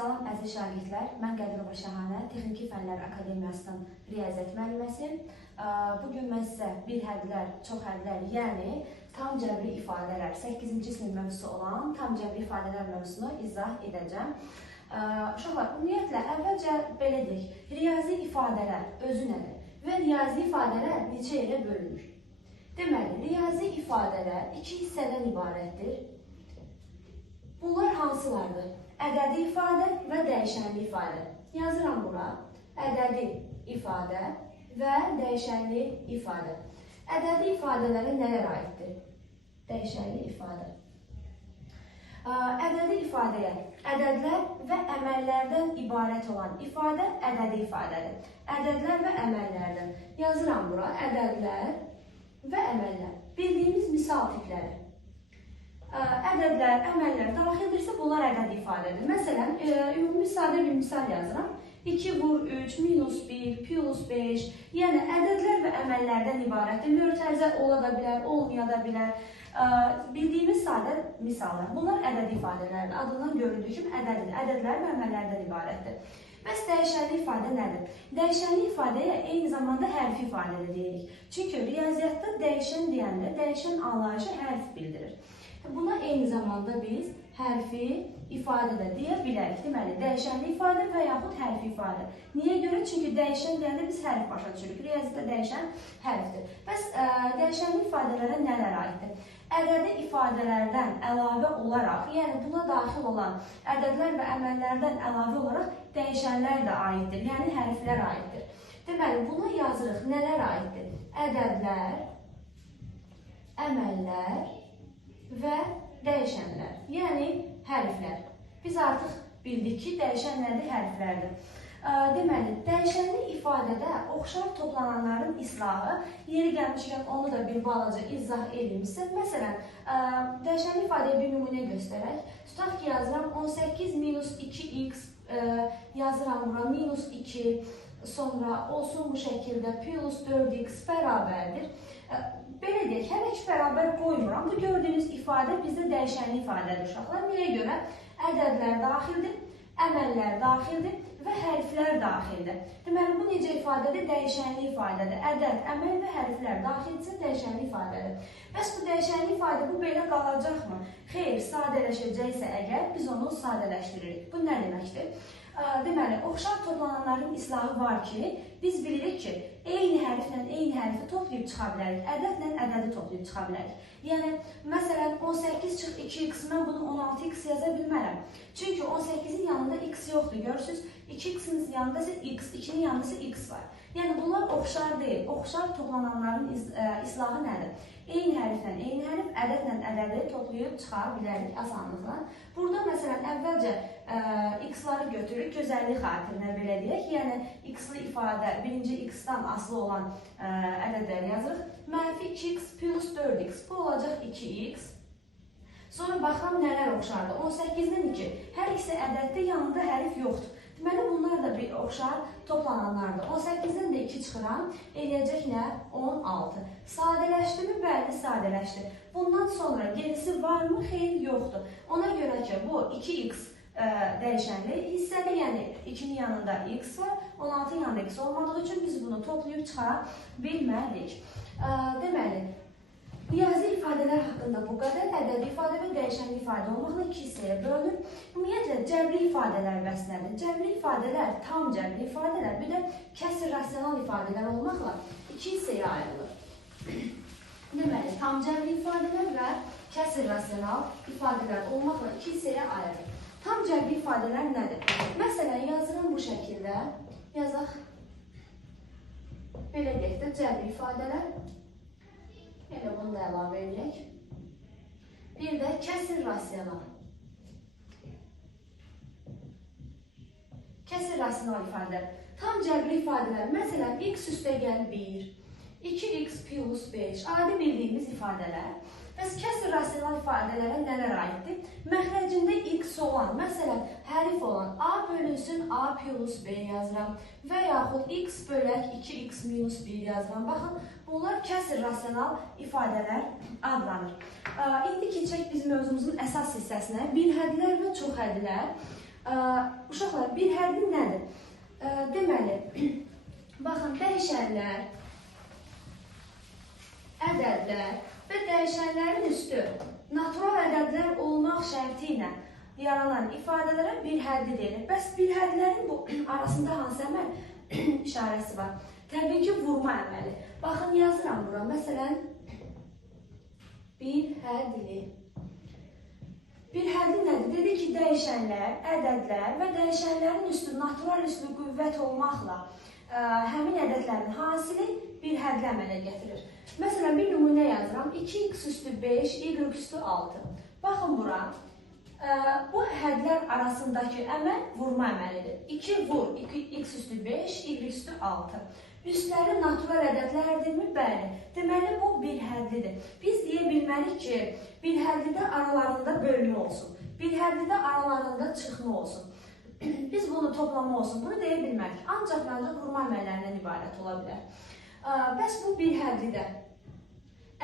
Salam əziz şagirdlər, mən Qədirova Şahanə, Texniki Fənlər Akademiyasının riyaziyyat müəlliməsiyim. Bugün mən sizə bir hədlər, çox hədlər, yəni tam cəbri ifadələr, 8-ci sinif mövzusu olan tam cəbri ifadələr mövzusunu izah edəcəm. Uşaqlar, ümumiyyətlə, əvvəlcə belə deyək, riyazi ifadələr özü nədir və riyazi ifadələr neçə yerə bölünür? Deməli, riyazi ifadələr iki hissədən ibarətdir. Bunlar hansılardır? Ədədi ifadə və dəyişənli ifadə. Yazıram bura. Ədədi ifadə və dəyişənli ifadə. Ədədi ifadələrə nələr aiddir? Dəyişənli ifadə. Ədədi ifadəyə ədədlər və əməllərdən ibarət olan ifadə ədədi ifadədir. Ədədlər və əməllərdən. Yazıram bura. Ədədlər və əməllər. Bildiyimiz misal tipləri. Ədədlər, əməllər daxildirsə, bunlar ədədi ifadədir. Məsələn, ümumi sadə bir misal yazıram. 2 vur 3, minus 1, plus 5. Yəni, ədədlər və əməllərdən ibarətdir. Mötərizə ola da bilər, olmaya da bilər. Bildiyimiz sadə misallar. Bunlar ədədi ifadələrdir. Adından görüldüyü kimi ədədidir. Ədədlər və əməllərdən ibarətdir. Bəs dəyişənli ifadə nədir? Dəyişənli ifadəyə eyni zamanda hərfi ifadə də deyirik. Çünki riyaziyyatda dəyişən deyəndə dəyişən anlayışı hərf bildirir. Buna eyni zamanda biz hərfi ifadə də deyə bilərik. Deməli, dəyişənli ifadə və yaxud hərfi ifadə. Niyə görə? Çünki dəyişən deyəndə biz hərf başa düşürük. Riyaziyyatda dəyişən hərfdir. Bəs dəyişənli ifadələrə nələr aiddir? Ədədi ifadələrdən əlavə olaraq, yəni buna daxil olan ədədlər və əməllərdən əlavə olaraq dəyişənlər də aiddir. Yəni hərflər aiddir. Deməli, buna yazırıq. Nələr aiddir? Ədədlər, əməllər və dəyişənlər, yəni hərflər. Biz artıq bildik ki, dəyişən nədir? Hərflərdir. Deməli, dəyişənli ifadədə oxşar toplananların islahı, yeri gəlmişkən onu da bir balaca izah edeyim sizə. Məsələn, dəyişənli ifadəyə bir nümunə göstərək. Tutaq ki, yazıram 18 minus 2x, yazıram bura minus 2, sonra olsun bu şəkildə plus 4x bərabərdir. Belə deyək, hər iki bərabər qoymuram. Bu gördüyünüz ifadə bizdə dəyişənli ifadədir uşaqlar. Nəyə görə? Ədədlər daxildir, əməllər daxildir və hərflər daxildir. Deməli, bu necə ifadədir? Dəyişənli ifadədir. Ədəd, əməl və hərflər daxildirsə dəyişənli ifadədir. Bəs bu dəyişənli ifadə bu belə qalacaqmı? Xeyr, sadələşəcəksə əgər biz onu sadələşdiririk. Bu nə deməkdir? Deməli, oxşar toplananların islahı var ki, biz bilirik ki, eyni hərflə eyni hərfi toplayıb çıxa bilərik, ədədlə ədədi toplayıb çıxa bilərik. Yəni, məsələn, 18 çıx 2x, mən bunu 16x yaza bilmərəm. Çünki 18-in yanında x yoxdur, görürsünüz, 2x-in yanında isə x, 2-nin yanında isə x var. Yəni, bunlar oxşar deyil. Oxşar toplananların islahı nədir? Eyni hərflə eyni hərf, ədədlə ədədi toplayıb çıxa bilərik asanlıqla. Burada, məsələn, əvvəlcə x-ları götürürük, gözəllik xatirinə belə deyək. Yəni, x-li ifadə, birinci x-dan asılı olan ədədləri yazırıq. Mənfi 2x plus 4x, bu olacaq 2x. Sonra baxam nələr oxşardır. 18-dən 2, hər ikisi ədəddə, yanında hərf yoxdur. Deməli, bunlar da bir oxşar toplananlardır. 18-dən də 2 çıxıram, eləyəcək nə? 16. Sadələşdi mi? Bəli, sadələşdi. Bundan sonra gerisi varmı? Xeyr, yoxdur. Ona görə ki, bu 2x dəyişənli hissədir, yəni 2-nin yanında x var, 16-ın yanında x olmadığı üçün biz bunu toplayıb çıxara bilmədik. Deməli, riyazi ifadələr haqqında bu qədər, ədədi ifadə və dəyişənli ifadə olmaqla iki hissəyə bölünür. Ümumiyyətlə, cəbri ifadələr bəs nədir? Cəbri ifadələr, tam cəbri ifadələr, bir də kəsr rasional ifadələr olmaqla iki hissəyə ayrılır. Deməli, tam cəbri ifadələr və kəsr rasional ifadələr olmaqla iki hissəyə ayrılır. Tam cəbri ifadələr nədir? Məsələn, yazıram bu şəkildə, yazaq, belə deyək də, cəbri ifadələr. Elə bunu da əlavə edək. Bir də kəsr rasional. Kəsr rasional ifadələr. Tam cəbri ifadələr. Məsələn, x üstəgəl 1, 2x plus 5. Adi bildiyimiz ifadələr. Bəs kəsr rasional ifadələrə nələr aiddir? Məxrəcində x olan, məsələn, hərif olan a bölünsün a plus b yazıram və yaxud x bölək 2x minus 1 yazıram. Baxın, bunlar kəsr rasional ifadələr adlanır. İndi keçək biz mövzumuzun əsas hissəsinə. Bir hədlər və çox hədlər. bir həddi nədir? Deməli, baxın, dəyişənlər, ədədlər və dəyişənlərin üstü natural ədədlər olmaq şərti ilə yaranan ifadələrə bir həddi deyilir. Bəs bir həddlərin bu arasında hansı əməl işarəsi var? Təbii ki, vurma əməli. Baxın, yazıram bura. Məsələn, bir hədli. Bir həddi nədir? Dedi ki, dəyişənlər, ədədlər və dəyişənlərin üstü natural üslü qüvvət olmaqla həmin ədədlərin hasili bir hədli əmələ gətirir. Məsələn, bir nümunə yazıram. 2x üstü 5, y üstü 6. Baxın bura. Bu hədlər arasındakı əməl vurma əməlidir. 2 vur, 2x üstü 5, y üstü 6. Üstləri natural ədədlərdirmi? Bəli. Deməli, bu bir hədlidir. Biz deyə bilmərik ki, bir hədlidə aralarında bölmə olsun. Bir hədlidə aralarında çıxma olsun. Biz bunu toplama olsun. Bunu deyə bilmərik. Ancaq və ancaq vurma əməllərindən ibarət ola bilər. Bəs bu bir hədlidə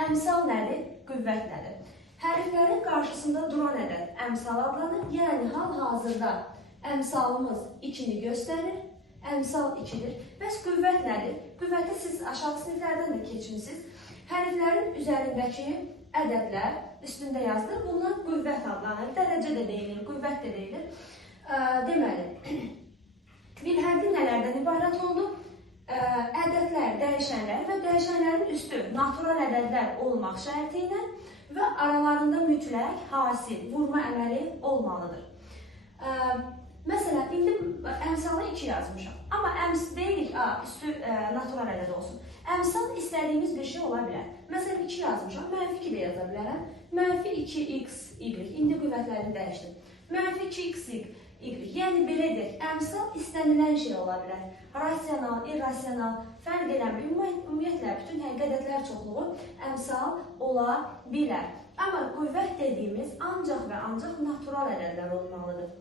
əmsal nədir? Qüvvət nədir? Hərflərin qarşısında duran ədəd əmsal adlanır. Yəni, hal-hazırda əmsalımız 2-ni göstərir. Əmsal 2-dir. Bəs qüvvət nədir? Qüvvəti siz aşağı siniflərdən də keçmişsiniz. Hərflərin üzərindəki ədədlər üstündə yazılır. Bunlar qüvvət adlanır. Dərəcə də deyilir, qüvvət də deyilir. Deməli, bir həddi nələrdən ibarət oldu? Ədədlər, dəyişənlər və dəyişənlərin üstü natural ədədlər olmaq şərti ilə və aralarında mütləq, hasil, vurma əməli olmalıdır. Məsələn, indi əmsalı 2 yazmışam. Amma deyirik, üstü natural ədəd olsun. Əmsal istədiyimiz bir şey ola bilər. Məsələn, 2 yazmışam, mənfi 2 də yaza bilərəm. Mənfi 2x, y. İndi qüvvətlərini dəyişdim. Mənfi 2x, y. Yəni, belə deyək, əmsal istənilən şey ola bilər. Rasional, irrasional, fərq eləmir. Ümumiyyətlə, bütün həqiqi ədədlər çoxluğu əmsal ola bilər. Amma qüvvət dediyimiz ancaq və ancaq natural ədədlər olmalıdır.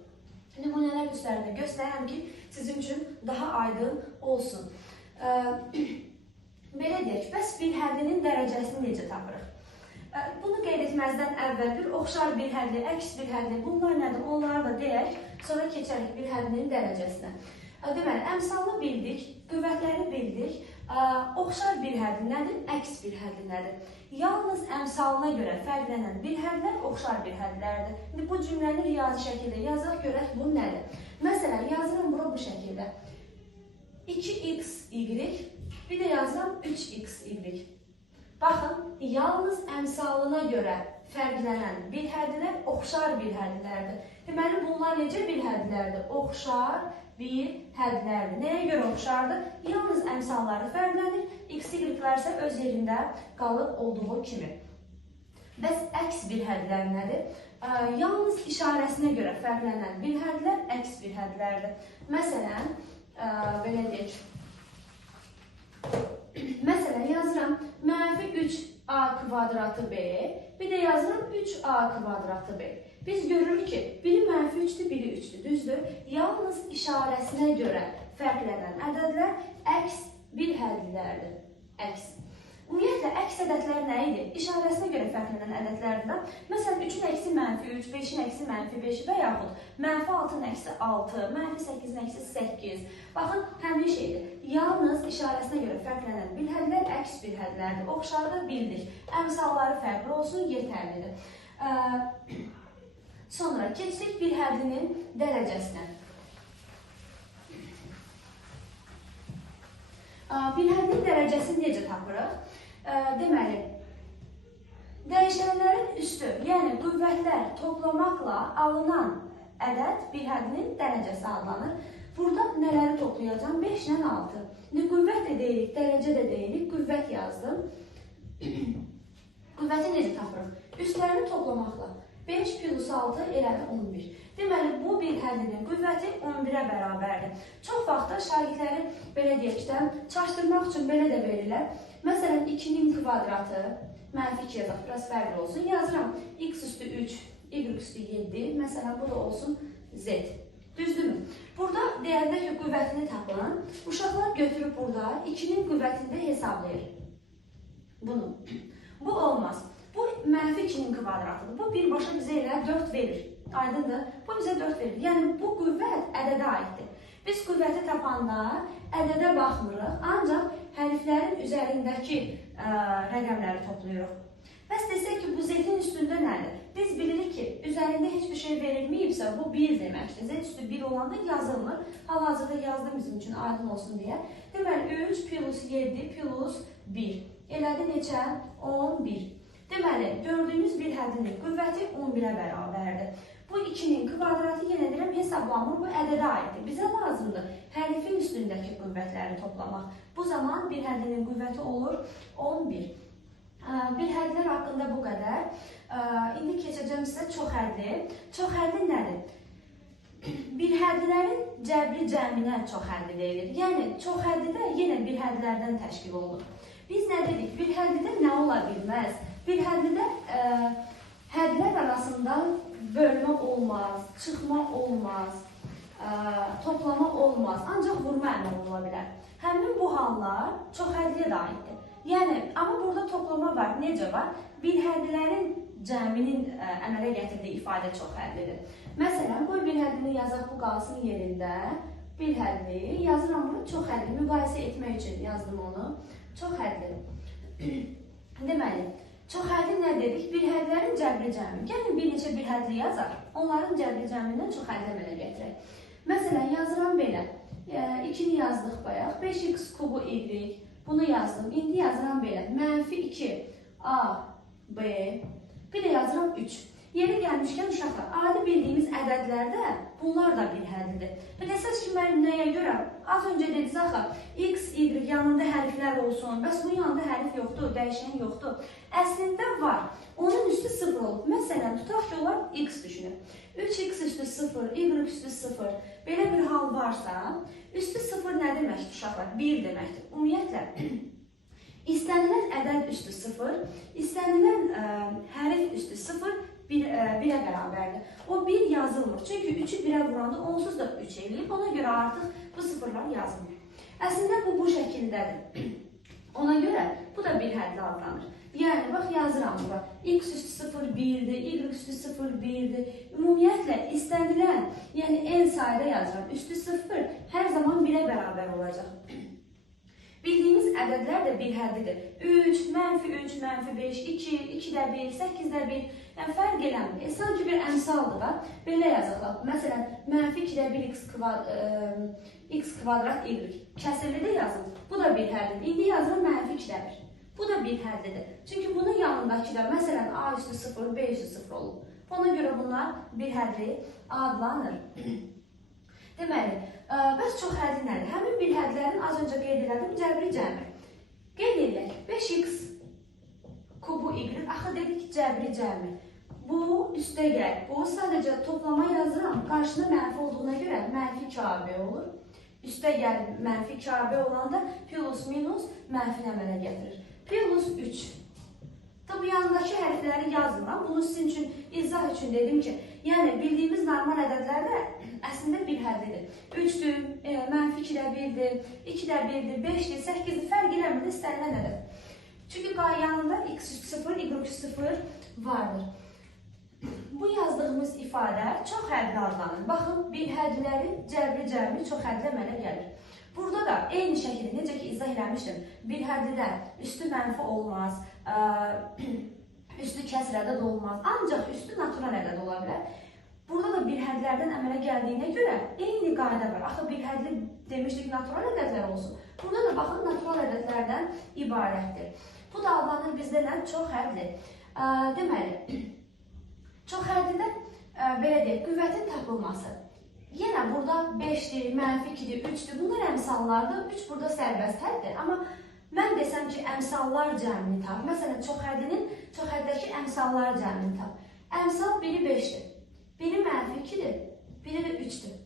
Nümunələr üzərində göstərəm ki, sizin üçün daha aydın olsun. Belə deyək, bəs bir həddinin dərəcəsini necə tapırıq? Bunu qeyd etməzdən əvvəl bir oxşar bir hədli, əks bir hədli, bunlar nədir? Onları da deyək, sonra keçərik bir həddinin dərəcəsinə. Deməli, əmsalını bildik, qüvvətləri bildik. Oxşar bir hədli nədir? Əks bir hədli nədir? Yalnız əmsalına görə fərqlənən bir hədlər oxşar bir hədlərdir. İndi bu cümləni riyazi şəkildə yazaq, görək bu nədir? Məsələn, yazıram bura bu şəkildə. 2x, y, bir də yazıram 3x, y. Baxın, yalnız əmsalına görə fərqlənən bir hədlər oxşar bir hədlərdir. Deməli, bunlar necə bir hədlərdir? Oxşar bir hədlərdir. Nəyə görə oxşardır? Yalnız əmsalları fərqlənir, x, y-lər isə öz yerində qalıb olduğu kimi. Bəs əks bir hədlər nədir? Yalnız işarəsinə görə fərqlənən bir hədlər əks bir hədlərdir. Məsələn, belə deyək. Məsələn, yazıram mənfi 3a kvadratı b, bir də yazıram 3a kvadratı b. Biz görürük ki, biri mənfi 3-dür, biri 3-dür, düzdür. Yalnız işarəsinə görə fərqlənən ədədlər əks bir hədlərdir. Əks. Ümumiyyətlə, əks ədədlər nə idi? İşarəsinə görə fərqlənən ədədlərdir. Məsələn, 3-ün əksi mənfi 3, 5-in əksi mənfi 5 və yaxud mənfi 6-ın əksi 6, mənfi 8-in əksi 8. Baxın, həmin şeydir. Yalnız işarəsinə görə fərqlənən bir hədlər əks bir hədlərdir. Oxşarda bildik. Əmsalları fərqli olsun, yetərlidir. Sonra keçdik bir hədlinin dərəcəsinə. Bir hədlinin dərəcəsini necə tapırıq? Deməli, dəyişənlərin üstü, yəni qüvvətlər toplamaqla alınan ədəd bir hədlinin dərəcəsi adlanır. Burada nələri toplayacağım? 5 ilə 6. Qüvvət də deyirik, dərəcə də deyirik, qüvvət yazdım. Qüvvəti necə tapırıq? Üstlərini toplamaqla. 5 plus 6 elədi 11. Deməli, bu bir hədlinin qüvvəti 11-ə bərabərdir. Çox vaxtda şagirdləri belə deyək, çaşdırmaq üçün belə də verirlər. Məsələn, 2-nin kvadratı, mənfi 2 yazaq, biraz fərqli olsun. Yazıram, x üstü 3, y üstü 7, məsələn, bu da olsun z. Düzdürmü? Burada deyəndə ki, qüvvətini tapın. Uşaqlar götürüb burada 2-nin qüvvətini də hesablayır. Bunu. Bu olmaz. Bu mənfi 2-nin kvadratıdır. Bu birbaşa bizə elə 4 verir. Aydındır? Bu bizə 4 verir. Yəni, bu qüvvət ədədə aiddir. tapanda ədədə baxmırıq, ancaq hərflərin üzərindəki rəqəmləri toplayırıq. Bəs desək ki, bu Z-in üstündə nədir? Biz bilirik ki, üzərində heç bir şey verilməyibsə, bu 1 deməkdir. Z üstü 1 olanda yazılmır. Hal-hazırda yazdım bizim üçün aydın olsun deyə. Deməli, 3 plus 7 plus 1. Elədi neçə? 11. Deməli, gördüyümüz bir həddinin qüvvəti 11-ə bərabərdir. Bu 2-nin kvadratı yenə deyirəm hesablanmır, bu ədədə aiddir. Bizə lazımdır hərfin üstündəki qüvvətləri toplamaq. Bu zaman bir həddinin qüvvəti olur 11. Bir hədlər haqqında bu qədər. İndi keçəcəm sizə çox hədli. Çox hədli nədir? Bir hədlərin cəbri cəminə çox hədli deyilir. Yəni, çox hədlidə yenə bir hədlərdən təşkil olunur. Biz nə dedik? Bir hədlidə nə ola bilməz? Bir hədlidə hədlər arasında bölmə olmaz, çıxma olmaz, toplama olmaz, ancaq vurma əməli ola bilər. Həmin bu hallar çox hədliyə də aiddir. Yəni, amma burada toplama var. Necə var? Bir hədlərin cəminin əmələ gətirdiyi ifadə çox hədlidir. Məsələn, qoy bir həddini yazaq, bu qalsın yerində. Bir hədli, yazıram bunu çox hədli. Müqayisə etmək üçün yazdım onu. Çox hədli. Deməli, çox hədli nə dedik? Bir hədlərin cəbri cəmi. Gəlin bir neçə bir hədli yazaq. Onların cəbri cəmindən çox hədli əmələ gətirək. Məsələn, yazıram belə. 2-ni yazdıq bayaq. 5x kubu y. Bunu yazdım. İndi yazıram belə. Mənfi 2 a, b. Bir də yazıram 3. Yeri gəlmişkən uşaqlar, adi bildiyimiz ədədlərdə bunlar da bir hədlidir. Və desəz ki, mən nəyə görə? Az öncə dediniz axı, x, y yanında hərflər olsun. Bəs bunun yanında hərf yoxdur, dəyişən yoxdur. Əslində var. Onun üstü 0 olub. Məsələn, tutaq ki, onlar x düşünür. 3x üstü 0, y üstü 0. Belə bir hal varsa, üstü 0 nə deməkdir uşaqlar? 1 deməkdir. Ümumiyyətlə, istənilən ədəd üstü 0, istənilən hərf üstü 0 1-ə bərabərdir. O 1 yazılmır. Çünki 3-ü 1-ə vuranda onsuz da 3 eləyib. Ona görə artıq bu sıfırlar yazılmır. Əslində bu şəkildədir. Ona görə bu da bir hədli adlanır. Yəni, bax, yazıram bura. X üstü 0, 1-dir, y üstü 0, 1-dir. Ümumiyyətlə, istənilən, yəni n sayda yazıram. Üstü 0 hər zaman 1-ə bərabər olacaq. Bildiyimiz ədədlər də bir hədlidir. 3, mənfi 3, mənfi 5, 2, 2-də 1, 8-də 1. Yəni, fərq eləmir. Sanki bir əmsaldır da. Belə yazaq. Məsələn, mənfi 2-də 1 x kvadrat y. Kəsirlidə yazın. Bu da bir hədlidir. İndi yazıram mənfi 2-də 1. Bu da bir hədlidir. Çünki bunun yanındakı da, məsələn, a üstü 0, b üstü 0 olur. Ona görə bunlar bir hədli adlanır. Deməli, bəs çox hədli nədir? Həmin bir hədlərin az öncə qeyd elədim, cəbri cəmi. Qeyd edək, 5x kubu y, axı dedik ki, cəbri cəmi. Bu, üstə gəl. Bu, sadəcə toplama yazıram. Qarşında mənfi olduğuna görə mənfi 2ab olur. Üstə gəl mənfi 2ab olanda plus minus mənfini əmələ gətirir. Plus 3. Tabi yanındakı hərfləri yazmıram. Bunu sizin üçün, izah üçün dedim ki, yəni bildiyimiz normal ədədlərdə əslində bir hədlidir. 3-dür, mənfi 2-də 1-dir, 2-də 1-dir, 5-dir, 8-dir, fərq eləmir, istənilən ədəd. Çünki yanında x üstü 0, y üstü 0 vardır. Bu yazdığımız ifadə çox hədli adlanır. Baxın, bir hədlilərin cəbri cəmi çox hədli əmələ gəlir. Burada da eyni şəkildə, necə ki izah eləmişdim, bir hədlidə üstü mənfi olmaz, üstü kəsr ədəd olmaz, ancaq üstü natural ədəd ola bilər. Burada da bir hədlərdən əmələ gəldiyinə görə eyni qayda var. Axı bir hədli demişdik natural ədədlər olsun. Burada da baxın, natural ədədlərdən ibarətdir. Bu da adlanır bizdə nə? Çox hədli. Deməli, çox hədlidə belə deyək, qüvvətin tapılması. Yenə burada 5-dir, mənfi 2-dir, 3-dür. Bunlar əmsallardır. 3 burada sərbəst həddir. Amma mən desəm ki, əmsallar cəmini tap. Məsələn, çox həddəki əmsallar cəmini tap. Əmsal biri 5-dir, biri mənfi 2-dir, biri də 3-dür.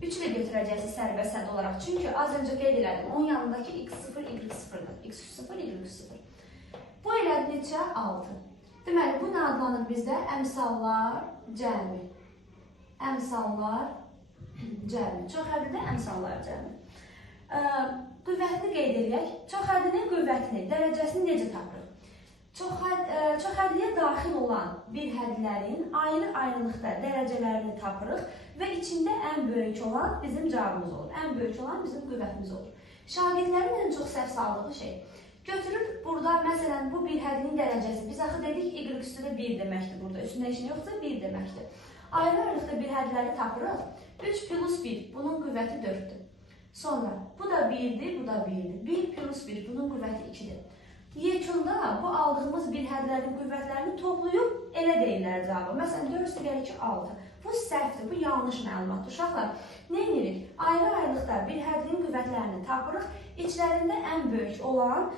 3-ü də götürəcəksiniz sərbəst hədd olaraq. Çünki az öncə qeyd elədim, onun yanındakı x0, y0-dır. x0, y0. Bu elədi neçə? 6. Deməli, bu nə adlanır bizdə? Əmsallar cəmi. Əmsallar cəmi. Çox hədlidə əmsallar cəmi. Qüvvətini qeyd edək. Çox həddinin qüvvətini, dərəcəsini necə tapırıq? Çoxhədliyə daxil olan bir hədlərin ayrı-ayrılıqda dərəcələrini tapırıq və içində ən böyük olan bizim cavabımız olur. Ən böyük olan bizim qüvvətimiz olur. Şagirdlərin ən çox səhv saldığı şey. Götürüb burada, məsələn, bu bir hədlin dərəcəsi. Biz axı dedik, y üstüdə 1 deməkdir burada. Üstündə işin yoxsa 1 deməkdir. Ayrı-ayrılıqda bir hədləri tapırıq. 3 plus 1, bunun qüvvəti 4-dür. Sonra, bu da 1-dir, bu da 1-dir. 1 plus 1, bunun qüvvəti 2-dir. Yekunda bu aldığımız bir hədlərin qüvvətlərini toplayıb elə deyirlər cavabı. Məsələn, 4 + 2 = 6. Bu səhvdir, bu yanlış məlumatdır. Uşaqlar, nə edirik? Ayrı-ayrılıqda bir hədlin qüvvətlərini tapırıq. İçlərində ən böyük olan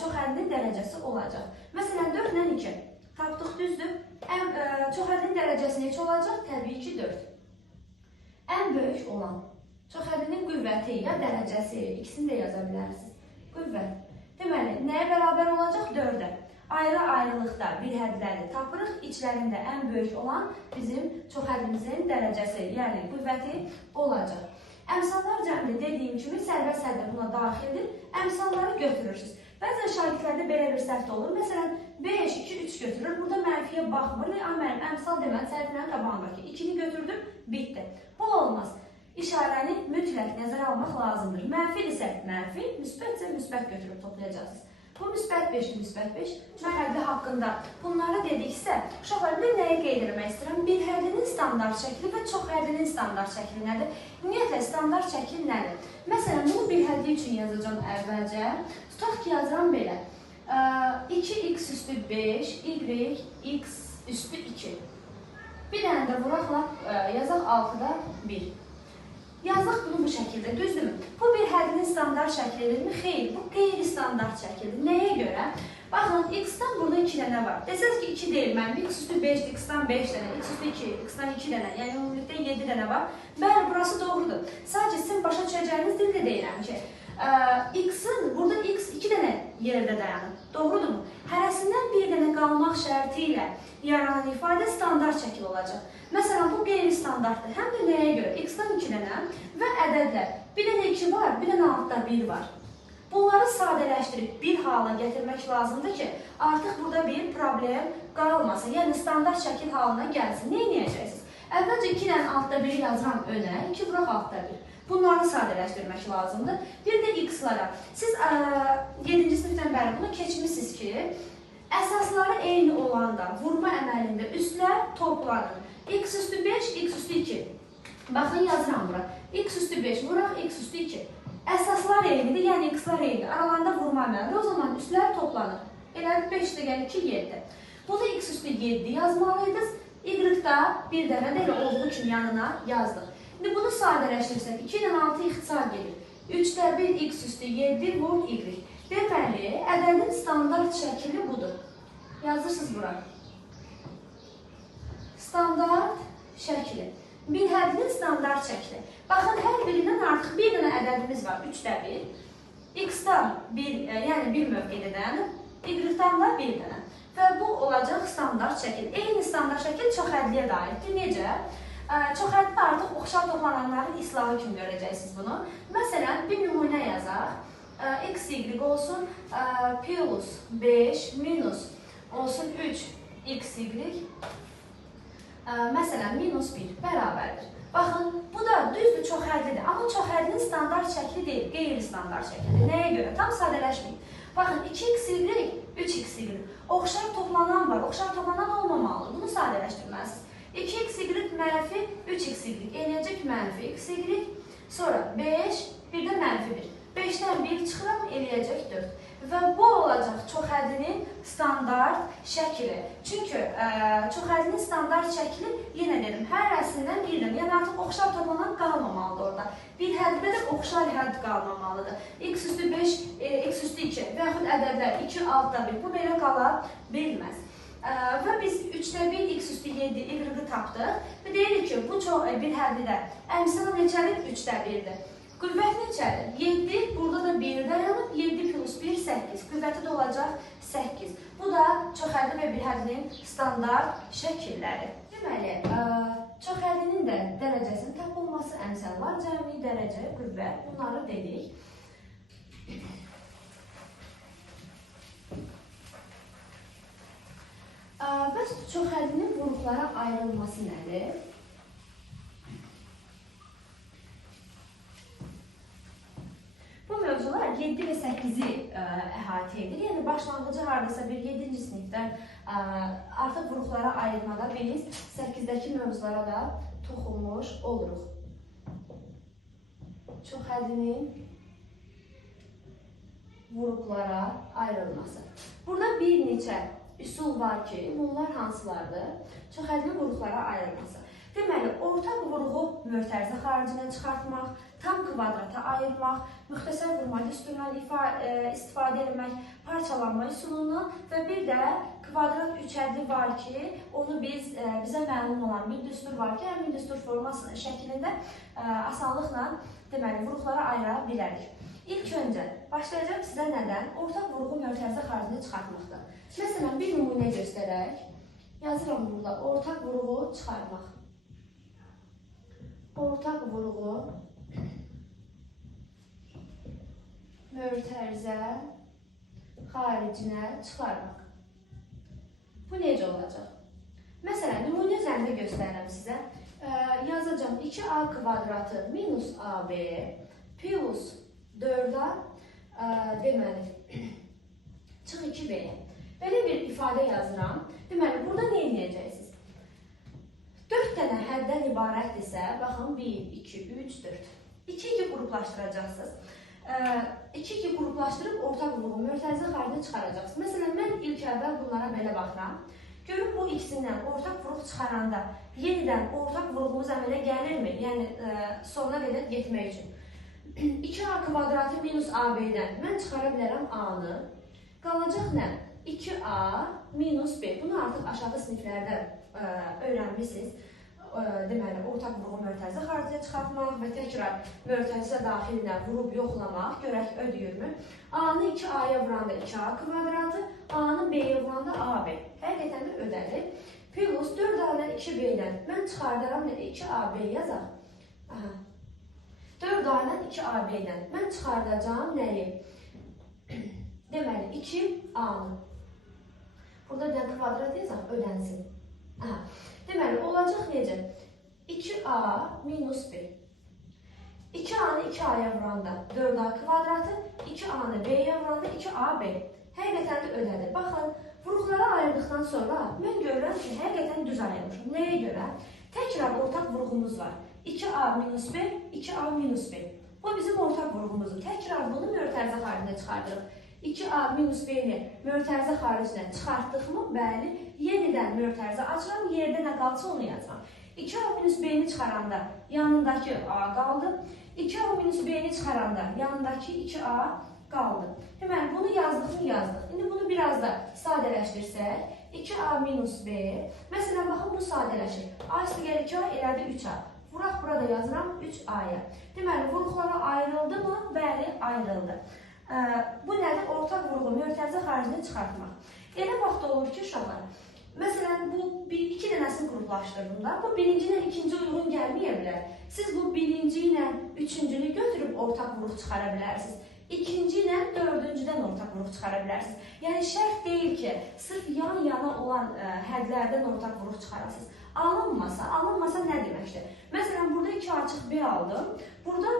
çoxhədlin dərəcəsi olacaq. Məsələn, 4 ilə 2. Tapdıq, düzdür. Çoxhədlin dərəcəsi neçə olacaq? Təbii ki, 4. Ən böyük olan çoxhədlinin qüvvəti ya dərəcəsi, ikisini də yaza bilərsiniz. Qüvvət. Deməli, nəyə bərabər olacaq? 4-ə. Ayrı-ayrılıqda bir hədləri tapırıq. İçlərində ən böyük olan bizim çoxhədlimizin dərəcəsi, yəni qüvvəti olacaq. Əmsallar cəmli dediyim kimi sərbəst həddə buna daxildir. Əmsalları götürürsünüz. Bəzən şagirdlərdə belə bir səhv olur. Məsələn, 5, 2, 3 götürür. Burada mənfiyə baxmır. Mənim əmsal deməli səhvlərin qabağındakı 2-ni götürdüm, bitdi. Bu olmaz. İşarəni mütləq nəzərə almaq lazımdır. Mənfi isə mənfi, müsbətsə müsbət götürüb toplayacaqsınız. Bu müsbət 5-dir, müsbət 5. Hədli haqqında bunlara dediksə, uşaqlar, mən nəyə qeyd etmək istəyirəm? Bir hədlinin standart şəkli və çox hədlinin standart şəkli nədir? Ümumiyyətlə, standart şəkil nədir? Məsələn, bunu bir hədli üçün yazacağım əvvəlcə. Tutaq ki, yazıram belə. 2x üstü 5, y, x üstü 2. Bir dənə də vuraqla yazaq 6-da 1. Yazıq bunu bu şəkildə, düzdürmü? Bu bir hədlinin standart şəklidirmi? Xeyr, bu qeyri-standart şəkildir. Nəyə görə? Baxın, x-dan burada 2 dənə var. Desəz ki, 2 deyil, mənim x üstü 5, x-dan 5 dənə, x üstü 2, x-dan 2 dənə, yəni ümumilikdə 7 dənə var. Bəli, burası doğrudur. Sadəcə sizin başa düşəcəyiniz dildə deyirəm ki, x-in, burada x 2 dənə yerdə dayanır. Doğrudurmu? Hərəsindən bir dənə qalmaq şərti ilə yaranan ifadə standart şəkil olacaq. Məsələn, bu qeyri-standartdır. Həm də nəyə görə? X-dan 2 dənə və ədədlər. Bir dənə 2 var, bir dənə altda 1 var. Bunları sadələşdirib bir hala gətirmək lazımdır ki, artıq burada bir problem qalmasın. Yəni, standart şəkil halına gəlsin. Nə edəcəksiniz? Əvvəlcə 2 dənə altda 1 yazıram önə, 2 vuraq altda 1. Bunları sadələşdirmək lazımdır. Bir də x-lara. Siz 7-ci sinifdən bəri bunu keçmişsiniz ki, əsasları eyni olanda vurma əməlində üstlər toplanır. X üstü 5, x üstü 2. Baxın, yazıram bura. X üstü 5 vuraq, x üstü 2. Əsaslar eynidir, yəni x-lar eynidir. Aralarında vurma əməlidir. O zaman üstlər toplanır. Elə 5 də 2, 7. Burada x üstü 7 yazmalıydınız. Y-da bir dənə də elə olduğu kimi yanına yazdıq. İndi bunu sadələşdirsək, 2 ilə 6 ixtisar gedir. 3də 1 x üstü 7 vur y. Deməli, ədədin standart şəkili budur. Yazırsınız bura. Standart şəkli. Bir hədlin standart şəkli. Baxın, hər birindən artıq bir dənə ədədimiz var. 3də 1. X-dan 1, yəni bir mövqedən, Y-dan da bir dənə. Və bu olacaq standart şəkil. Eyni standart şəkil çox hədliyə də aiddir. Necə? Çox hədli artıq oxşar toplananların islahı kimi görəcəksiniz bunu. Məsələn, bir nümunə yazaq. X, y olsun plus 5 minus olsun 3 x, y. Məsələn, minus 1 bərabərdir. Baxın, bu da düzdür, çox hədlidir. Amma çox hədlinin standart şəkli deyil, qeyri-standart şəklidir. Nəyə görə? Tam sadələşməyin. Baxın, 2x, y, 3x, y. Oxşar toplanan var, oxşar toplanan olmamalıdır. Bunu sadələşdirməlisiniz. 2x, y mənfi 3x, y. Eləyəcək mənfi x, y. Sonra 5, bir də mənfi 1. 5-dən 1 çıxıram, eləyəcək 4. Və bu olacaq çoxhədlinin standart şəkli. Çünki çoxhədlinin standart şəkli, yenə dedim, hərəsindən bir dənə, yəni artıq oxşar toplanan qalmamalıdır orada. Bir həddə də oxşar hədd qalmamalıdır. X üstü 5, x üstü 2 və yaxud ədədlər 2, altda 1, bu belə qala bilməz. Və biz 3də 1, x üstü 7, y-i tapdıq və deyirik ki, bu bir həddidə əmsal neçədir? 3də 1-dir. Qüvvət neçədir? 7, burada da 1 dayanıb, 7 plus 1, 8. Qüvvəti də olacaq 8. Bu da çoxhədli və birhədlinin standart şəkilləri. Deməli, çoxhədlinin də dərəcəsinin tapılması, əmsallar cəmi, dərəcə, qüvvət, bunları dedik. Bəs çoxhəllinin vuruqlara ayrılması nədir? Bu mövzular 7 və 8-i əhatə edir. Yəni, başlanğıcı haradasa bir 7-ci sinifdə artıq vuruqlara ayırmada biz 8-dəki mövzulara da toxunmuş oluruq. Çoxhəllinin vuruqlara ayrılması. Burada bir neçə üsul var ki, bunlar hansılardır? Çoxhəllinin vuruqlara ayrılması. Deməli, ortaq vuruğu mötərizə xaricinə çıxartmaq, tam kvadrata ayırmaq, müxtəsər vurma düsturundan istifadə etmək, parçalanma üsulundan və bir də kvadrat üçədli var ki, onu bizə məlum olan bir düstur var ki, həmin düstur forması şəklində asanlıqla deməli, vuruqlara ayıra bilərik. İlk öncə başlayacağım sizə nədən? Ortaq vuruğu mötərizə xaricinə çıxartmaqdır. Məsələn, bir nümunə göstərək. Yazıram burada, ortaq vuruğu çıxarmaq. Ortaq vuruğu mötərizə xaricinə çıxarmaq. Bu necə olacaq? Məsələn, nümunə üzərində göstərirəm sizə. Yazacağım 2a kvadratı minus ab plus 4a deməli çıx 2b-yə. Belə bir ifadə yazıram. Deməli, burada nə edəcəksiniz? 4 dənə həddən ibarətdirsə, baxın 1, 2, 3, 4. 2-2 qruplaşdıracaqsınız. 2-2 qruplaşdırıb ortaq vuruğu mötərizə xaricinə çıxaracaqsınız. Məsələn, mən ilk əvvəl bunlara belə baxıram. Görün, bu ikisindən ortaq vuruq çıxaranda yenidən ortaq vuruğumuz əmələ gəlirmi? Yəni, sonuna qədər getmək üçün. 2a kvadratı minus ab-dən mən çıxara bilərəm a-nı. Qalacaq nə? 2a minus b. Bunu artıq aşağı siniflərdə öyrənmişsiniz. Deməli, ortaq vuruğu mötərizə xaricinə çıxartmaq və təkrar mötərizə daxilinə vurub yoxlamaq. Görək, ödəyirmi? A-nı 2a-ya vuranda 2a kvadratı, a-nı b-yə vuranda ab. Həqiqətən də ödəlir. Plus 4a-dən 2b-dən mən çıxardaram 2ab yazaq. 4a-dən 2ab-dən mən çıxardacağım nəyi? Deməli, 2a-nı. Burada bir kvadrat yazaq, ödənsin. Deməli, olacaq necə? 2a minus b. 2a-nı 2a-ya vuranda 4a kvadratı, 2a-nı b-yə vuranda 2ab. Həqiqətən də ödədir. Baxın, vuruqlara ayırdıqdan sonra mən görürəm ki, həqiqətən düz ayırmışım. Nəyə görə? Təkrar ortaq vuruğumuz var. 2a minus b, 2a minus b. Bu bizim ortaq vuruğumuzdur. Təkrar bunu mötərizə xaricinə çıxardırıq. 2a minus b-ni mötərizə xaricinə çıxartdıqmı? Bəli, yenidən mötərizə açıram, yerdə nə qalsa onu yazıram. 2a minus b-ni çıxaranda yanındakı a qaldı. 2a minus b-ni çıxaranda yanındakı 2a qaldı. Deməli, bunu yazdıq mı? Yazdıq. İndi bunu biraz da sadələşdirsək, 2a minus b, məsələn, baxın, bu sadələşir. A üstəgəl 2a elədi 3a. Vuraq burada yazıram 3a-ya. Deməli, vuruqlara ayrıldı mı? Bəli, ayrıldı. Bu nədir? Ortaq vuruğu mötərizə xaricinə çıxartmaq. Elə vaxt olur ki, uşaqlar, məsələn, bu iki dənəsini qruplaşdırdım da, bu birinci ilə ikinci uyğun gəlməyə bilər. Siz bu birinci ilə üçüncünü götürüb ortaq vuruq çıxara bilərsiniz. İkinci ilə dördüncüdən ortaq vuruq çıxara bilərsiniz. Yəni, şərt deyil ki, sırf yan-yana olan hədlərdən ortaq vuruq çıxarasınız. Alınmasa nə deməkdir? Məsələn, burada 2 açıq B aldım. Burada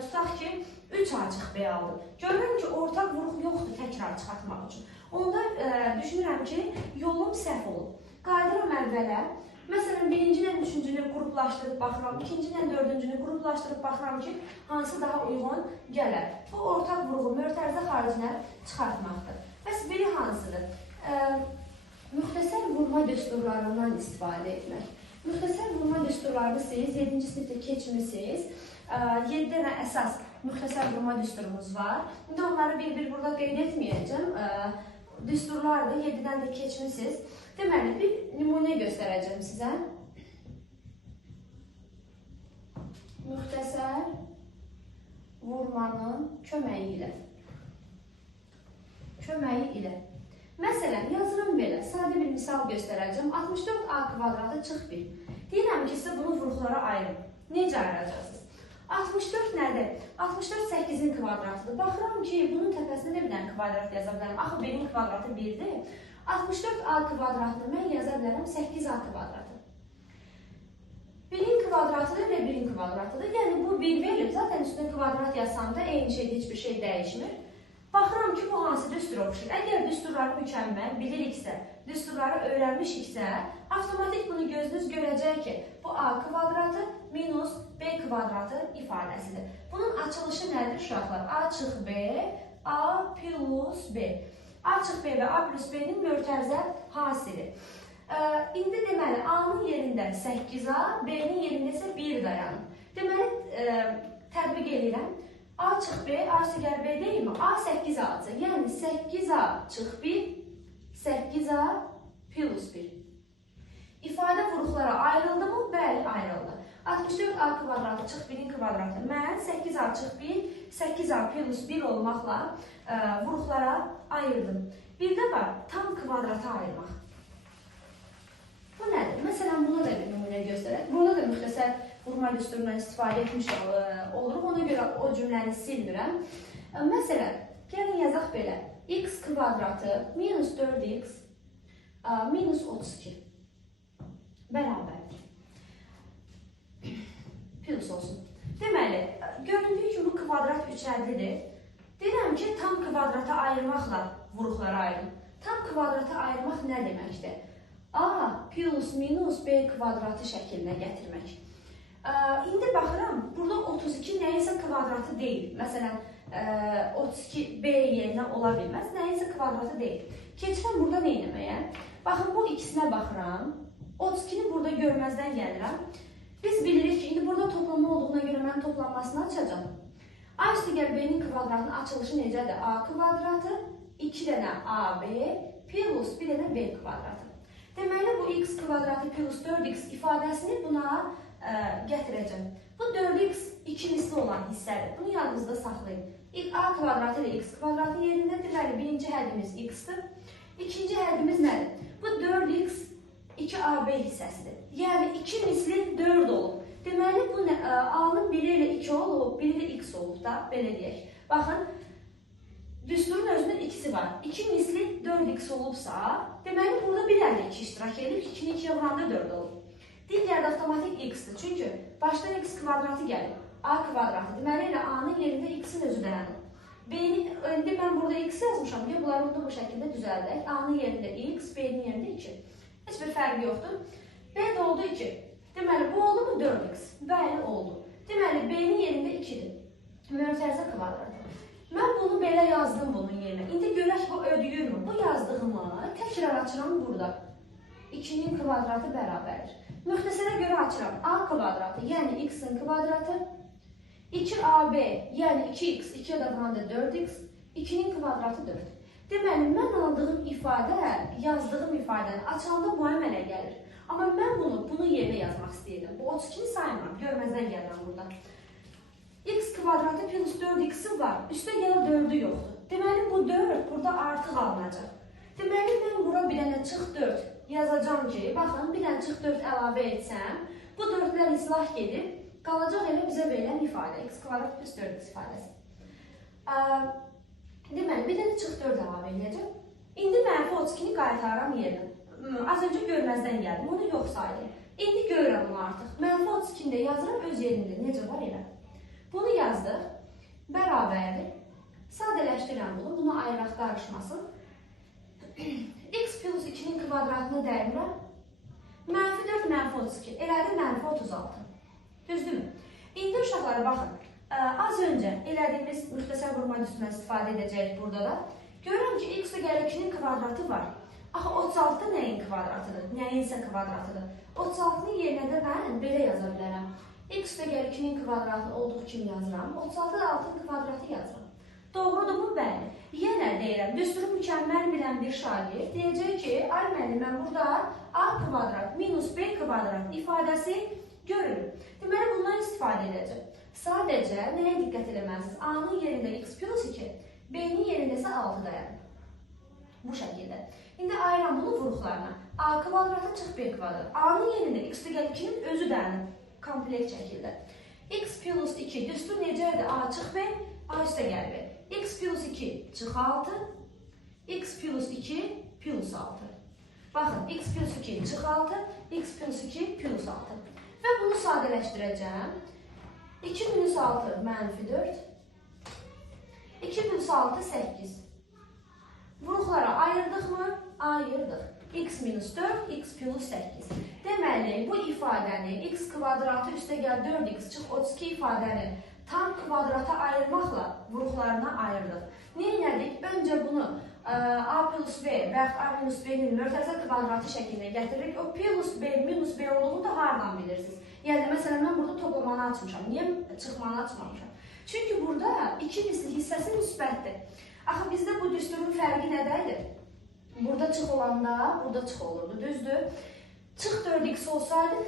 tutaq ki, 3 açıq B aldım. Görürəm ki, ortaq vuruq yoxdur təkrar çıxartmaq üçün. Onda düşünürəm ki, yolum səhv olub. Qayıdıram əvvələ. Məsələn, birinci ilə üçüncünü qruplaşdırıb baxıram, ikinci ilə dördüncünü qruplaşdırıb baxıram ki, hansı daha uyğun gələr. Bu, ortaq vuruğu mötərizə xaricinə çıxartmaqdır. Bəs biri hansıdır? Müxtəsər vurma düsturlarından istifadə etmək. Müxtəsər vurma düsturlarını siz 7-ci sinifdə keçmişsiniz. 7 dənə əsas müxtəsər vurma düsturumuz var. İndi onları bir-bir burada qeyd etməyəcəm. Düsturlardır, 7-dən də keçmişsiniz. Deməli, bir nümunə göstərəcəm sizə. Müxtəsər vurmanın köməyi ilə. Məsələn, yazıram belə, sadə bir misal göstərəcəm. 64a kvadratı çıx 1. Deyirəm ki, sizə bunu vuruqlara ayırın. Necə ayıracaqsınız? 64 nədir? 64 8-in kvadratıdır. Baxıram ki, bunun təpəsində də bir dənə kvadrat yaza bilərəm. Axı, 1-in kvadratı 1-dir. 64a kvadratını mən yaza bilərəm 8a kvadratı. 1-in kvadratıdır və 1-in kvadratıdır. Yəni bu 1 verir. Zaten üstünə kvadrat yazsam da eyni şeydə heç bir şey dəyişmir. Baxıram ki, bu hansı düstura oxşur. Əgər düsturları mükəmməl biliriksə, düsturları öyrənmişiksə, avtomatik bunu gözünüz görəcək ki, bu a kvadratı minus b kvadratı ifadəsidir. Bunun açılışı nədir uşaqlar? A çıx b, a plus b. A çıx b və a plus b-nin mötərizə hasili. İndi deməli, a-nın yerində 8a, b-nin yerində isə 1 dayanır. Deməli, tətbiq edirəm. A çıx b, a səgər b deyilmi? A 8a-dır. Yəni 8a çıx 1, 8a plus 1. İfadə vuruqlara ayrıldı mı? Bəli, ayrıldı. 64a kvadratı çıx 1-in kvadratı. Mən 8a çıx 1, 8a plus 1 olmaqla vuruqlara ayırdım. Bir də var, tam kvadrata ayırmaq. Bu nədir? Məsələn, buna da bir nümunə göstərək. Burada da müxtəsər vurma düsturundan istifadə etmiş oluruq. Ona görə o cümləni silmirəm. Məsələn, gəlin yazaq belə. X kvadratı minus 4x minus 32 bərabərdir. Plus olsun. Deməli, göründüyü kimi bu kvadrat üçərlidir. Deyirəm ki, tam kvadrata ayırmaqla vuruqlara ayırın. Tam kvadrata ayırmaq nə deməkdir? A plus minus b kvadratı şəklinə gətirmək. İndi baxıram, burada 32 nəyinsə kvadratı deyil. Məsələn, 32 b yerinə ola bilməz, nəyinsə kvadratı deyil. Keçirəm burada nə etməyə? Baxın, bu ikisinə baxıram. 32-ni burada görməzdən gəlirəm. Biz bilirik ki, indi burada toplanma olduğuna görə mən toplanmasını açacağım. A üstü gəl b-nin kvadratının açılışı necədir? A kvadratı, 2 dənə ab plus 1 dənə b kvadratı. Deməli, bu x kvadratı plus 4x ifadəsini buna gətirəcəm. Bu 4x 2 misli olan hissədir. Bunu yadınızda saxlayın. A kvadratı ilə x kvadratı yerində deməli, birinci həddimiz x-dir. İkinci həddimiz nədir? Bu 4x 2ab hissəsidir. Yəni, 2 misli 4 olub. Deməli, bu a-nın biri ilə 2 olub, biri ilə x olub da, belə deyək. Baxın, düsturun özünün ikisi var. 2 misli 4x olubsa, deməli, burada bir əldə 2 iştirak edib, 2-ni 2-yə vuranda 4 olub. Digər də avtomatik x-dir. Çünki başdan x kvadratı gəlir. A kvadratı. Deməli, elə a-nın yerində x-in özü dayanır. İndi mən burada x yazmışam. Bunları bu şəkildə düzəldək. A-nın yerində x, b-nin yerində 2. Heç bir fərqi yoxdur. B də oldu 2. Deməli, bu oldu mu 4x? Bəli, oldu. Deməli, b-nin yerində 2-dir. Mötərizə kvadratı. Mən bunu belə yazdım bunun yerinə. İndi görək bu ödəyirmi? Bu yazdığımı təkrar açıram burada. 2-nin kvadratı bərabərdir. Müxtəsərə görə açıram. A kvadratı, yəni x-in kvadratı. 2ab, yəni 2x, 2-yə də vuranda 4x. 2-nin kvadratı 4. Deməli, mən aldığım ifadə, yazdığım ifadəni açanda bu əmələ gəlir. Amma mən bunu yerinə yazmaq istəyirdim. Bu 32-ni saymıram, görməzdən gəlirəm burada. X kvadratı plus 4x-i var, üstə gələ 4-ü yoxdur. Deməli, bu 4 burada artıq alınacaq. Deməli, mən bura bir dənə çıx 4 yazacağım ki, baxın, bir dənə çıx 4 əlavə etsəm, bu 4-lər islah gedib, qalacaq elə bizə verilən ifadə, x kvadrat plus 4x ifadəsi. Deməli, bir dənə çıx 4 əlavə edəcəm. İndi mənfi 32-ni qaytaram yerinə. Az öncə görməzdən gəldim, onu yox saydım. İndi görürəm onu artıq. Mənfi 32-ni də yazıram öz yerində, necə var elə. Bunu yazdıq, bərabərdir. Sadələşdirirəm bunu, bunu ayıraq qarışmasın. X plus 2-nin kvadratını dəymirəm. Mənfi 4, mənfi 32. Elədi mənfi 36. Düzdürmü? İndi uşaqlara baxın. Az öncə elədiyimiz müxtəsər vurma düsturundan istifadə edəcəyik burada da. Görürəm ki, x və gəl 2-nin kvadratı var. Axı 36 nəyin kvadratıdır? Nəyinsə kvadratıdır. 36-nın yerinə də mən belə yaza bilərəm. X və gəl 2-nin kvadratını olduğu kimi yazıram. 36 da 6-nın kvadratı yazıram. Doğrudur mu? Bəli. Yenə deyirəm, düsturu mükəmməl bilən bir şagird deyəcək ki, ay müəllim, mən burada a kvadrat minus b kvadrat ifadəsi görürüm. Deməli, bundan istifadə edəcəm. Sadəcə nəyə diqqət eləməlisiniz? A-nın yerində x plus 2, b-nin yerində isə 6 dayanır. Bu şəkildə. İndi ayıram bunu vuruqlarına. A kvadratı çıx b kvadrat. A-nın yerində x və 2-nin özü dayanır. Komplekt şəkildə. X plus 2 düstur necədir? A çıx b, A üstə gəl b. X plus 2 çıx 6, x plus 2 plus 6. Baxın, x plus 2 çıx 6, x plus 2 plus 6. Və bunu sadələşdirəcəm. 2 minus 6 mənfi 4. 2 plus 6 8. Vuruqlara ayırdıq mı? Ayırdıq. X minus 4, x plus 8. Deməli, bu ifadəni x kvadratı üstəgəl 4x çıx 32 ifadəni tam kvadrata ayırmaqla vuruqlarına ayırdıq. Neylədik? Öncə bunu a plus b və yaxud a minus b-nin mörtəzə kvadratı şəklində gətiririk. O plus b minus b olduğunu da haradan bilirsiniz? Yəni, məsələn, mən burada toplamanı açmışam. Niyə çıxmanı açmamışam? Çünki burada iki misli hissəsi müsbətdir. Axı, bizdə bu düsturun fərqi nədədir? Burada çıx olanda, burada çıx olurdu, düzdür? Çıx 4x olsaydı,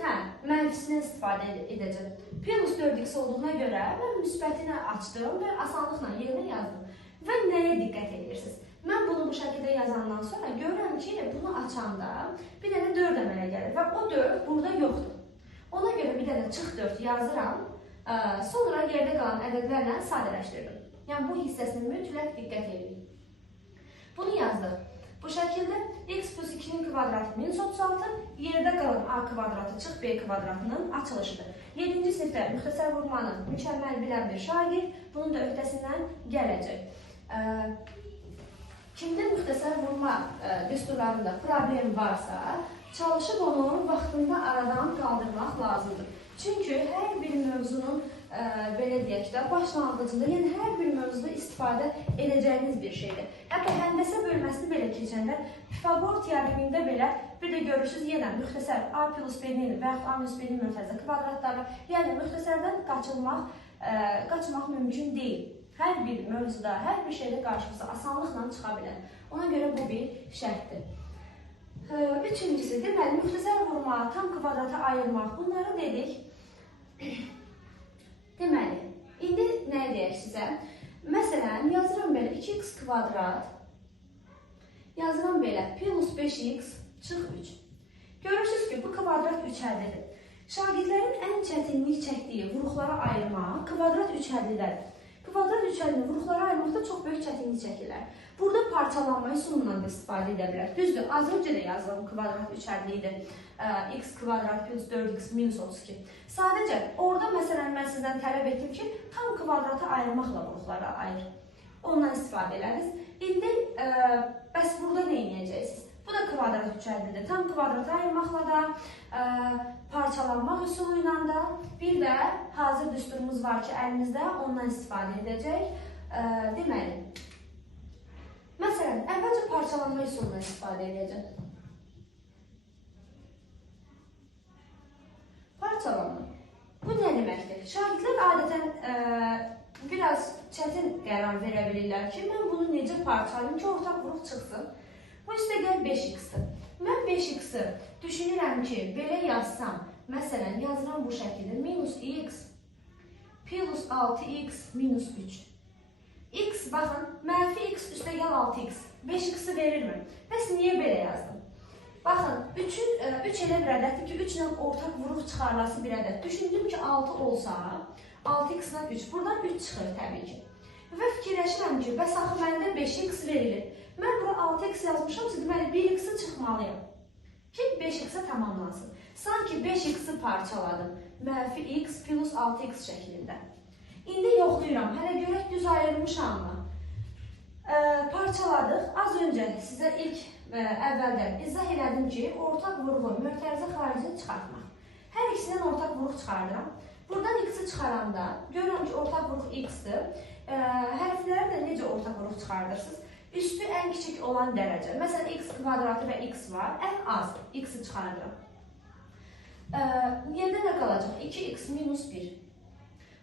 mənfisindən istifadə edəcəm. Plus 4x olduğuna görə mən müsbətini açdım və asanlıqla yerinə yazdım. Və nəyə diqqət edirsiniz? Mən bunu bu şəkildə yazandan sonra görürəm ki, bunu açanda bir dənə 4 əmələ gəlir və o 4 burada yoxdur. Ona görə bir dənə çıx 4 yazıram, sonra yerdə qalan ədədlərlə sadələşdirdim. Yəni, bu hissəsini mütləq diqqət edin. Bunu yazdıq. Bu şəkildə x plus 2-nin kvadratı minus 36, yerdə qalan a kvadratı çıx b kvadratının açılışıdır. 7-ci sinifdə müxtəsər vurmanı mükəmməl bilən bir şagird bunun da öhdəsindən gələcək. Kimdə müxtəsər vurma düsturlarında problem varsa, çalışıb onu vaxtında aradan qaldırmaq lazımdır. Çünki hər bir mövzunun, belə deyək də, başlanğıcında, yəni hər bir mövzuda istifadə edəcəyiniz bir şeydir. Hətta həndəsə bölməsini belə keçəndə, Pifagor teoremində belə bir də görürsünüz, yenə müxtəsər a plus b-nin və yaxud a minus b-nin mörtəzə kvadratları, yəni müxtəsərdən qaçmaq mümkün deyil. Hər bir mövzuda, hər bir şeydə qarşımıza asanlıqla çıxa bilər. Ona görə bu bir şərtdir. Üçüncüsü, deməli, müxtəsər vurma, tam kvadrata ayırmaq, bunları dedik. Deməli, indi nə deyək sizə? Məsələn, yazıram belə 2x kvadrat, yazıram belə plus 5x çıx 3. Görürsünüz ki, bu kvadrat üçhəllidir. Şagirdlərin ən çətinlik çəkdiyi vuruqlara ayırmaq kvadrat üçhəllidədir. Kvadrat üçhəllini vuruqlara ayırmaqda çox böyük çətinlik çəkirlər. Burada parçalanma üsulundan da istifadə edə bilər. Düzdür, az öncə də yazdım kvadrat üçhəlli idi. X kvadrat plus 4x minus 32. Sadəcə, orada məsələn mən sizdən tələb etdim ki, tam kvadrata ayırmaqla vuruqlara ayır. Ondan istifadə edəriz. İndi, bəs burada nə edəcəksiniz? Bu da kvadrat üçhəllidir. Tam kvadrata ayırmaqla da, parçalanmaq üsulu ilə da, bir də hazır düsturumuz var ki, əlimizdə ondan istifadə edəcək. Deməli, məsələn, əvvəlcə parçalanma üsulundan istifadə edəcək. Parçalanma. Bu nə deməkdir? Şagirdlər adətən biraz çətin qərar verə bilirlər ki, mən bunu necə parçalayım ki, ortaq vuruq çıxsın. Bu üstəgəl 5x-dir. Mən 5x-i düşünürəm ki, belə yazsam, məsələn, yazıram bu şəkildə, minus x plus 6x minus 3. X, baxın, mənfi x üstəgəl 6x. 5x-i verirmi? Bəs niyə belə yazdım? Baxın, 3 elə bir ədəddir ki, 3 ilə ortaq vuruq çıxarlası bir ədəd. Düşündüm ki, 6 olsa, 6x-dən 3. Buradan 3 çıxır təbii ki. Və fikirləşirəm ki, bəs axı məndə 5x verilir. Mən bura 6x yazmışamsa, deməli 1x-i çıxmalıyam ki, 5x-ə tamamlansın. Sanki 5x-i parçaladım. Mənfi x plus 6x şəklində. İndi yoxlayıram. Hələ görək düz ayırmışam mı? Parçaladıq. Az öncə sizə ilk əvvəldən izah elədim ki, ortaq vuruğu mötərizə xaricini çıxartmaq. Hər ikisindən ortaq vuruq çıxardıram. Buradan x-i çıxaranda görürəm ki, ortaq vuruq x-dir. Hərfləri də necə ortaq vuruq çıxardırsınız? Üstü ən kiçik olan dərəcə. Məsələn, x kvadratı və x var. Ən az x-i çıxardıram. Yerdə nə qalacaq? 2x minus 1.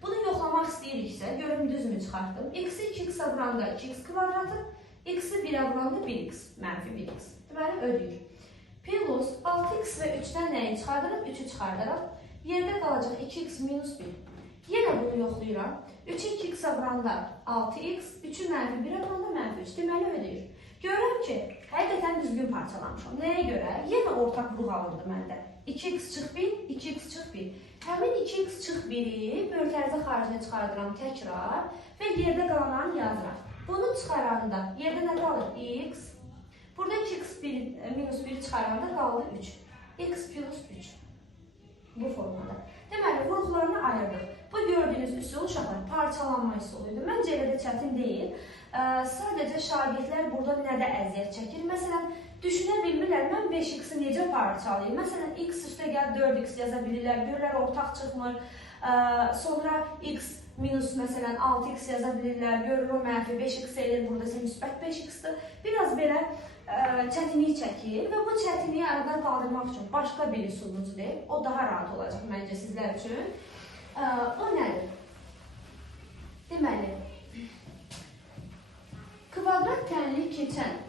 Bunu yoxlamaq istəyiriksə, görüm düzmü çıxartdım. X-i 2x-ə vuranda 2x kvadratı, x-i 1-ə vuranda 1x, mənfi 1x. Deməli, ödəyir. Plus 6x və 3-dən nəyi çıxardıraq? 3-ü çıxardıraq. Yerdə qalacaq 2x minus 1. Yenə bunu yoxlayıram. 3-ü 2x-ə vuranda 6x, 3-ü mənfi 1-ə vuranda mənfi 3. Deməli, ödəyir. Görürəm ki, həqiqətən düzgün parçalamışam. Nəyə görə? Yenə ortaq vuruq alındı məndə. 2x çıx 1, 2x çıx 1. Həmin 2x çıx 1-i mötərizə xaricinə çıxardıram təkrar və yerdə qalanlarını yazıram. Bunu çıxaranda yerdə nə qalır? X Burada 2x minus 1 çıxaranda qaldı 3. X plus 3. Bu formada. Deməli, vuruqlarını ayırdıq. Bu gördüyünüz üsul uşaqlar parçalanma üsulu idi. Məncə elə də çətin deyil. Sadəcə şagirdlər burada nədə əziyyət çəkir? Məsələn, düşünə bilmirlər, mən 5x-i necə parçalayım? Məsələn, x üstə gəl 4x yaza bilirlər, görürlər ortaq çıxmır. Sonra x minus məsələn 6x yaza bilirlər, görür o mənfi 5x eləyir, burada isə müsbət 5x-dir. Biraz belə çətinlik çəkir və bu çətinliyi aradan qaldırmaq üçün başqa bir üsulumuzu deyil. O daha rahat olacaq məncə sizlər üçün. O nədir? Deməli, kvadrat tənlik keçən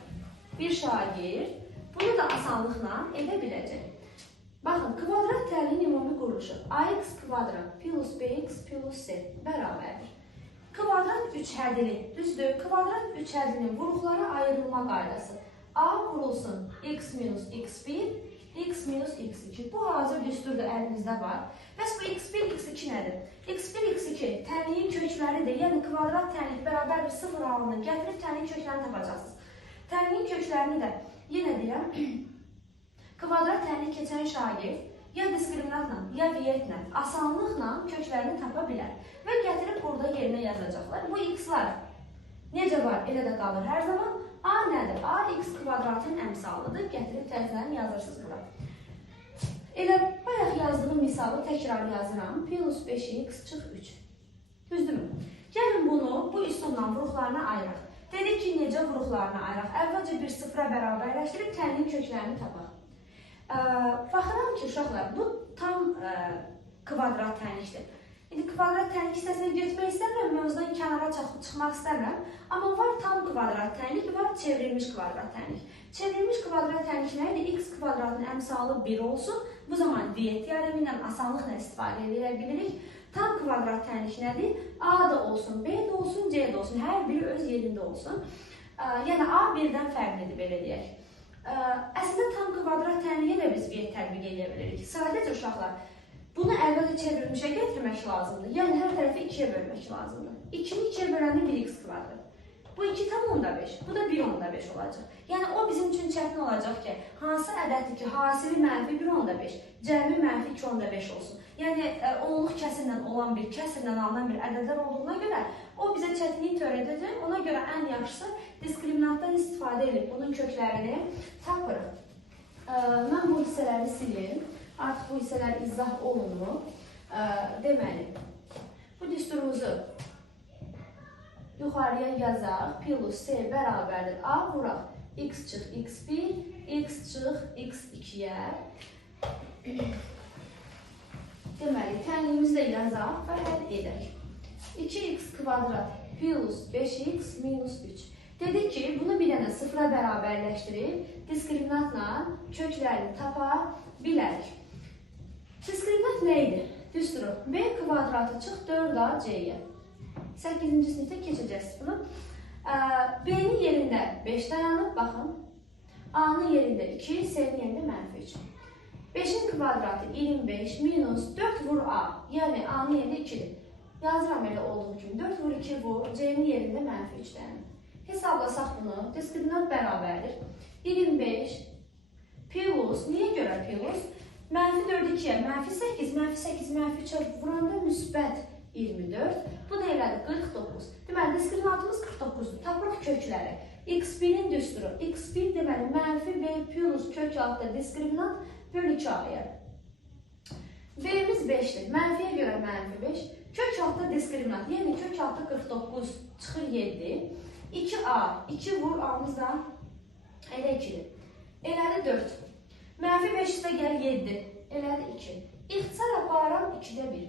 bir şagird bunu da asanlıqla edə biləcək. Baxın, kvadrat tənliyin ümumi quruluşu ax kvadrat plus bx plus c bərabərdir. Kvadrat üçhədili, düzdür, kvadrat üçhədilinin vuruqlara ayrılma qaydası. A vurulsun x minus x1, x minus x2. Bu hazır düsturda əlinizdə var. Bəs bu x1, x2 nədir? x1, x2 tənliyin kökləridir. Yəni kvadrat tənlik bərabərdir 0 halını gətirib tənliyin köklərini tapacaqsınız. Tənliyin köklərini də yenə deyirəm, kvadrat tənlik keçən şagird ya diskriminantla, ya vietlə, asanlıqla köklərini tapa bilər və gətirib burada yerinə yazacaqlar. Bu x-lar necə var, elə də qalır hər zaman. A nədir? A x kvadratın əmsalıdır. Gətirib tərəflərini yazırsınız bura. Elə bayaq yazdığım misalı təkrar yazıram. Plus 5x çıx 3. Düzdürmü? Gəlin bunu bu üsulla vuruqlarına ayıraq. Dedik ki, necə vuruqlarına ayıraq? Əvvəlcə bir sıfıra bərabərləşdirib tənliyin köklərini tapaq. Baxıram ki, uşaqlar, bu tam kvadrat tənlikdir. İndi kvadrat tənlik hissəsinə getmək istəmirəm, mövzudan kənara çıxmaq istəmirəm. Amma var tam kvadrat tənlik, var çevrilmiş kvadrat tənlik. Çevrilmiş kvadrat tənlik nə idi? X kvadratın əmsalı 1 olsun. Bu zaman diyet teoremi ilə asanlıqla istifadə edə bilirik. Tam kvadrat tənlik nədir? A da olsun, B də olsun, C də olsun. Hər biri öz yerində olsun. Yəni A birdən fərqlidir, belə deyək. Əslində tam kvadrat tənliyə də biz diyet tətbiq edə bilirik. Sadəcə uşaqlar, bunu əvvəlcə çevrilmişə gətirmək lazımdır. Yəni, hər tərəfi 2-yə bölmək lazımdır. 2-ni 2-yə böləndə 1x kvadrat. Bu 2 tam onda 5, bu da 1 onda 5 olacaq. Yəni, o bizim üçün çətin olacaq ki, hansı ədəddir ki, hasili mənfi 1 onda 5, cəmi mənfi 2 onda 5 olsun. Yəni, onluq kəsirlə olan bir, kəsirlə alınan bir ədədlər olduğuna görə o bizə çətinlik törədəcək. Ona görə ən yaxşısı diskriminantdan istifadə edib bunun köklərini tapırıq. Mən bu hissələri silim. Artıq bu hissələr izah olunur. Deməli, bu düsturumuzu yuxarıya yazaq. Plus C bərabərdir. A vuraq. X çıx x1, x çıx x2-yə. Deməli, tənliyimizi də yazaq və həll edək. 2x kvadrat plus 5x minus 3. Dedik ki, bunu bir dənə sıfıra bərabərləşdirib diskriminantla köklərini tapa bilərik. Diskriminant nə idi? Düsturu B kvadratı çıx 4AC-yə. 8-ci sinifdə keçəcəksiniz bunu. B-nin yerində 5 dayanıb, baxın. A-nın yerində 2, C-nin yerində mənfi 3. 5-in kvadratı 25 minus 4 vur A. Yəni A-nın yerində 2-dir. Yazıram elə olduğu kimi. 4 vur 2 vur, C-nin yerində mənfi 3 dayanıb. Hesablasaq bunu, diskriminant bərabərdir. 25 plus, niyə görə plus? Mənfi 4 2-yə, mənfi 8, mənfi 8, mənfi 3-ə vuranda müsbət 24. Bu da elədir, 49. Deməli, diskriminantımız 49-dur. Tapırıq kökləri. X1-in düsturu. X1 deməli, mənfi B plus kök altda diskriminant böl 2A-yə. B-miz 5-dir. Mənfiyə görə mənfi 5. Kök altda diskriminant. Yəni, kök altda 49 çıxır 7. 2A. 2 vur, A-mız da elə 2-dir. Elədi 4. Mənfi 5-də gəl 7, elədi 2. İxtisar aparam 2-də 1.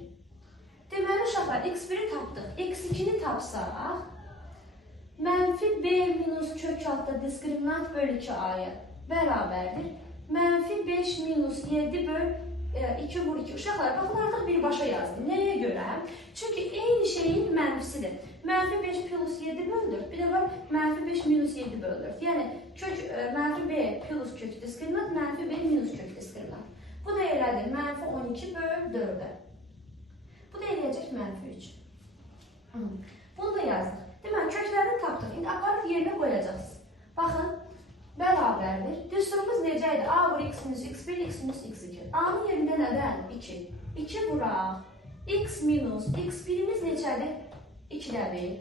Deməli, uşaqlar, x1-i tapdıq. x2-ni tapsaq, mənfi B minus kök altda diskriminant böl 2A-ya bərabərdir. Mənfi 5 minus 7 böl 2 vur 2. Uşaqlar, baxın, artıq birbaşa yazdım. Nəyə görə? Çünki eyni şeyin mənfisidir. Mənfi 5 plus 7 böl 4. Bir də var, mənfi 5 minus 7 böl 4. Yəni, mənfi B plus kök diskriminant, mənfi B minus kök diskriminant. Bu da elədir, mənfi 12 böl 4-ə. Bu da eləyəcək mənfi 3. Bunu da yazdıq. Deməli, köklərini tapdıq. İndi aparıb yerinə qoyacaqsınız. Baxın, bərabər. bərabərdir. Düsturumuz necə idi? A vur x minus x1, x minus x2. A-nın yerində nədən? 2. 2 vuraq. X minus x1-imiz neçədir? 2-dədir.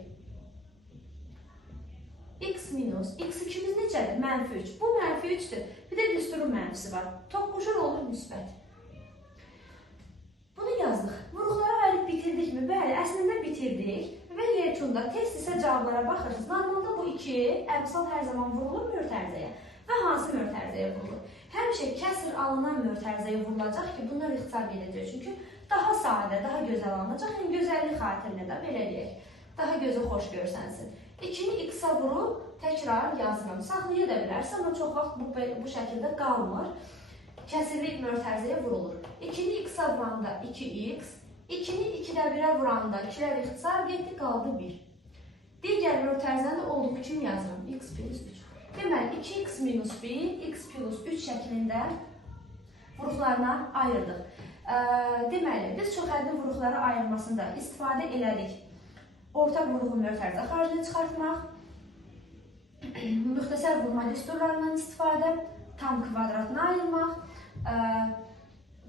X minus x2-miz neçədir? Mənfi 3. Bu mənfi 3-dür. Bir də düsturun mənfisi var. Toqquşur olur müsbət. Bunu yazdıq. Vuruqlara ayırıb bitirdikmi? Bəli, əslində bitirdik. Və yekunda test isə cavablara baxırsınız. Normalda bu 2 əmsal hər zaman vurulur mötərizəyə. Və hansı mötərizəyə vurulur? Həmişə kəsr alınan mötərizəyə vurulacaq ki, bunlar ixtisar edəcək. Çünki daha sadə, daha gözəl alınacaq. Yəni, gözəllik xatirinə də belə deyək. Daha gözü xoş görsənsin. 2-ni x-a vurub təkrar yazıram. Saxlaya da bilərsə, amma çox vaxt bu şəkildə qalmır. Kəsirli mötərizəyə vurulur. 2-ni x-a vuranda 2x, 2-ni 2-də 1-ə vuranda 2-lər ixtisar getdi, qaldı 1. Digər mötərizəni olduğu kimi yazıram. X plus 3. Deməli, 2x minus 1, x plus 3 şəklində vuruqlarına ayırdıq. Deməli, biz çox ədli vuruqları ayırmasında istifadə elədik. Orta vuruğun mötərizə xaricini çıxartmaq, müxtəsər vurma düsturlarından istifadə, tam kvadratını ayırmaq,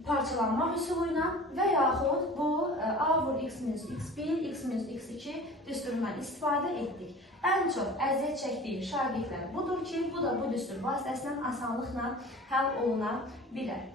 parçalanmaq üsulu ilə və yaxud bu A vur x minus x1, x minus x2 düsturundan istifadə etdik. Ən çox əziyyət çəkdiyi şagirdlər budur ki, bu da bu düstur vasitəsilə asanlıqla həll oluna bilər.